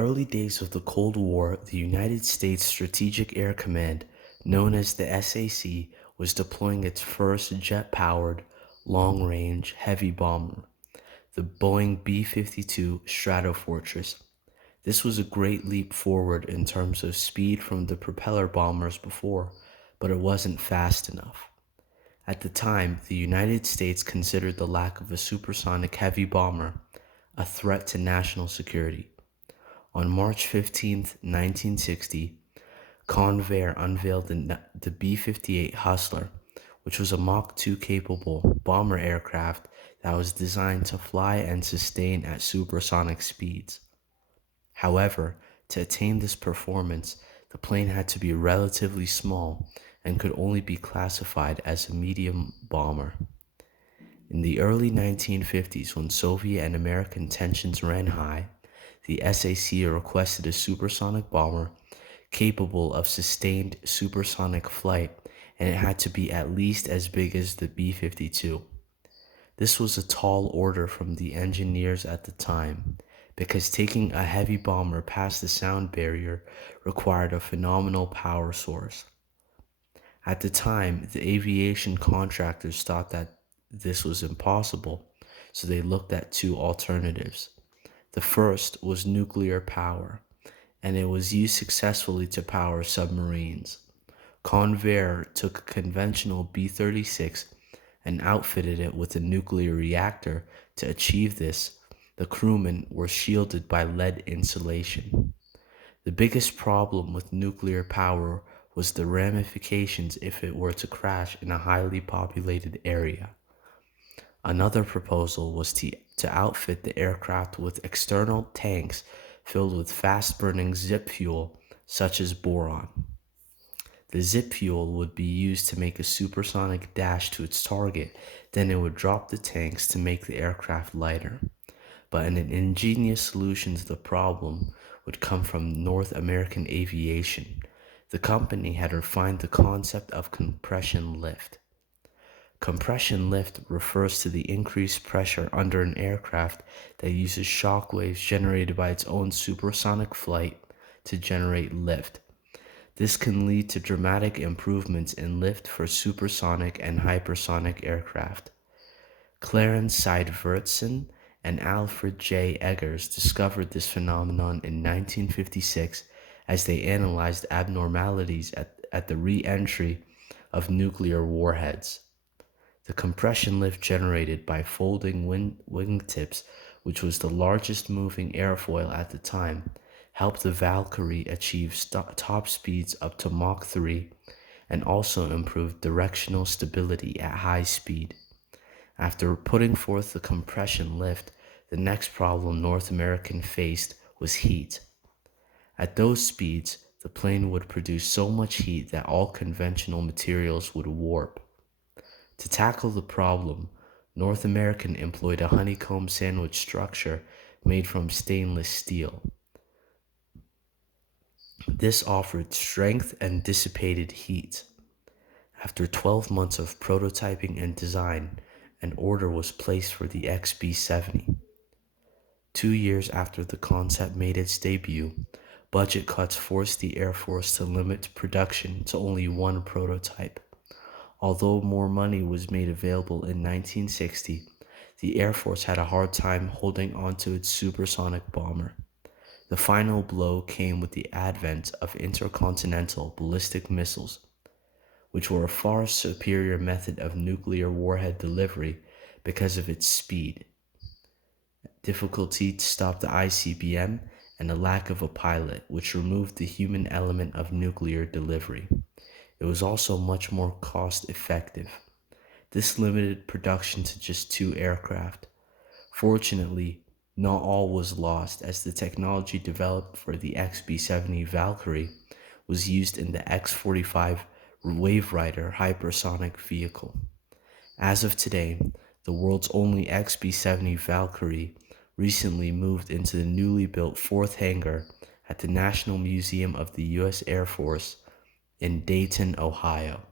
early days of the Cold War, the United States Strategic Air Command, known as the SAC, was deploying its first jet-powered, long-range heavy bomber, the Boeing B-52 Stratofortress. This was a great leap forward in terms of speed from the propeller bombers before, but it wasn't fast enough. At the time, the United States considered the lack of a supersonic heavy bomber a threat to national security. On March 15, 1960, Convair unveiled the B-58 Hustler, which was a Mach 2 capable bomber aircraft that was designed to fly and sustain at supersonic speeds. However, to attain this performance, the plane had to be relatively small and could only be classified as a medium bomber. In the early 1950s, when Soviet and American tensions ran high, the SAC requested a supersonic bomber capable of sustained supersonic flight, and it had to be at least as big as the B-52. This was a tall order from the engineers at the time, because taking a heavy bomber past the sound barrier required a phenomenal power source. At the time, the aviation contractors thought that this was impossible, so they looked at two alternatives. The first was nuclear power, and it was used successfully to power submarines. Convair took a conventional B-36 and outfitted it with a nuclear reactor. To achieve this, the crewmen were shielded by lead insulation. The biggest problem with nuclear power was the ramifications if it were to crash in a highly populated area. Another proposal was to outfit the aircraft with external tanks filled with fast-burning zip fuel, such as boron. The zip fuel would be used to make a supersonic dash to its target, then it would drop the tanks to make the aircraft lighter. But an ingenious solution to the problem would come from North American Aviation. The company had refined the concept of compression lift. Compression lift refers to the increased pressure under an aircraft that uses shock waves generated by its own supersonic flight to generate lift. This can lead to dramatic improvements in lift for supersonic and hypersonic aircraft. Clarence Seidvertsen and Alfred J. Eggers discovered this phenomenon in 1956 as they analyzed abnormalities at the re-entry of nuclear warheads. The compression lift generated by folding wingtips, which was the largest moving airfoil at the time, helped the Valkyrie achieve top speeds up to Mach 3 and also improved directional stability at high speed. After putting forth the compression lift, the next problem North American faced was heat. At those speeds, the plane would produce so much heat that all conventional materials would warp. To tackle the problem, North American employed a honeycomb sandwich structure made from stainless steel. This offered strength and dissipated heat. After 12 months of prototyping and design, an order was placed for the XB-70. 2 years after the concept made its debut, budget cuts forced the Air Force to limit production to only one prototype. Although more money was made available in 1960, the Air Force had a hard time holding onto its supersonic bomber. The final blow came with the advent of intercontinental ballistic missiles, which were a far superior method of nuclear warhead delivery because of its speed, difficulty to stop the ICBM, and a lack of a pilot, which removed the human element of nuclear delivery. It was also much more cost-effective. This limited production to just 2 aircraft. Fortunately, not all was lost, as the technology developed for the XB-70 Valkyrie was used in the X-45 Waverider hypersonic vehicle. As of today, the world's only XB-70 Valkyrie recently moved into the newly built 4th hangar at the National Museum of the U.S. Air Force in Dayton, Ohio.